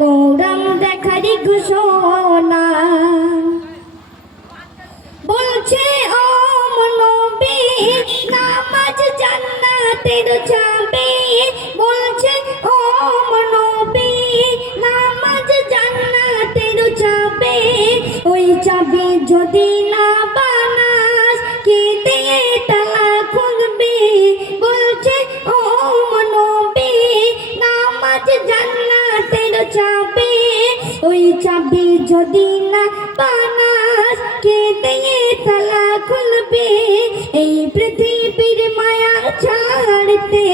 কোরআন দেখারই ঘোষণা বলছে ও নবী নামাজ জান্নাতের চাবি বলছে ও নবী নামাজ জান্নাতের চাবি ওই চাবি যদি না বানাস কি দিয়ে তালা খুলবি বলছে ও নবী নামাজ জান্নাতের চাবি ওই চাবি যদি না বানাস কি দিয়ে তালা খুলবে এই পৃথিবীর মায়া ছাড়তে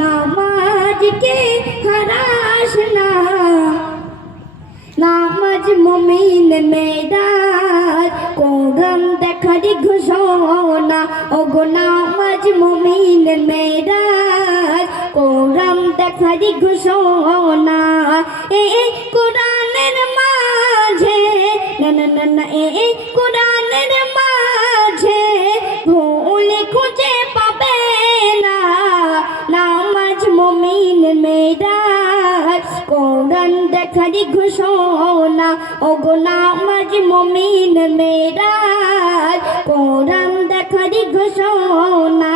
নামাজকে হারাস না নামাজ মুমিন মেরাজ কোরআন দেখারই ঘোষণা ওগো নামাজ মুমিন মেরাজ কোরআন দেখারই ঘোষণা এই কোরআনের মাঝে না না না না এই কোরআনের মাঝে ভুল খুঁজে পাবে না নামাজ মুমিন মেরাজ কোরআন দেখারই ঘোষণা ওগো নামাজ মুমিন মেরাজ কোরআন দেখারই ঘোষণা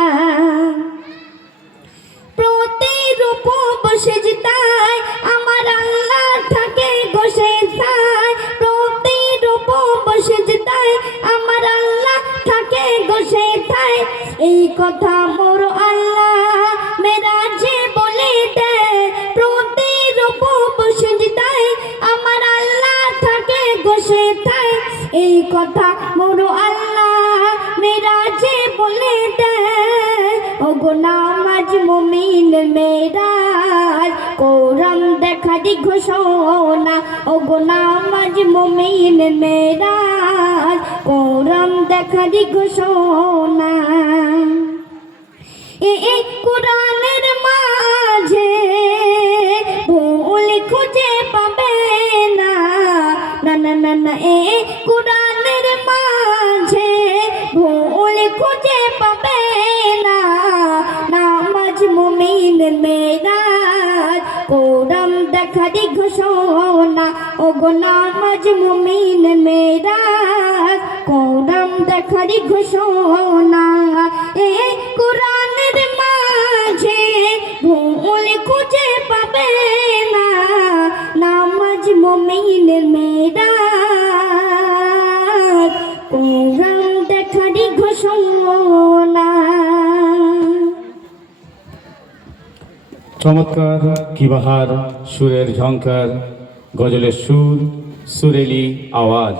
প্রতিরূপ বসে যেতায় আমার আল্লাহ থাকে বসে যায় প্রতিরূপ বসে যেতায় আমার আল্লাহ থাকে বসে যায় এই কথা মোর আল্লাহ মেরাজে বলে দেয় প্রতিরূপ বসে যেতায় আমার আল্লাহ থাকে বসে যায় এই কথা মোর আল্লাহ মেরাজে বলে দেয় ওগো নামাজ মুমিন মেরাজ কোরআন দেখারই ঘোষণা ওগো নামাজ মুমিন মেরাজ কোরআন দেখারই ঘোষণা এই কোরআনের মাঝে ভুল খুঁজে পাবে না না না না না এই কোরআনের মাঝে ভুল খুঁজে পাবে না নামাজ মুমিন মেরাজ কোরআন দেখারই ঘোষণা ওগো নামাজ মুমিন মেরাজ কোরআন দেখারই ঘোষণা এই কোরআনের মাঝে ভুল খুঁজে পাবে না নামাজ মুমিন মেরাজ কোরআন দেখারই ঘোষণা। চমৎকার কি বাহার সুরের ঝংকার গজলের সুর সুরেলি আওয়াজ।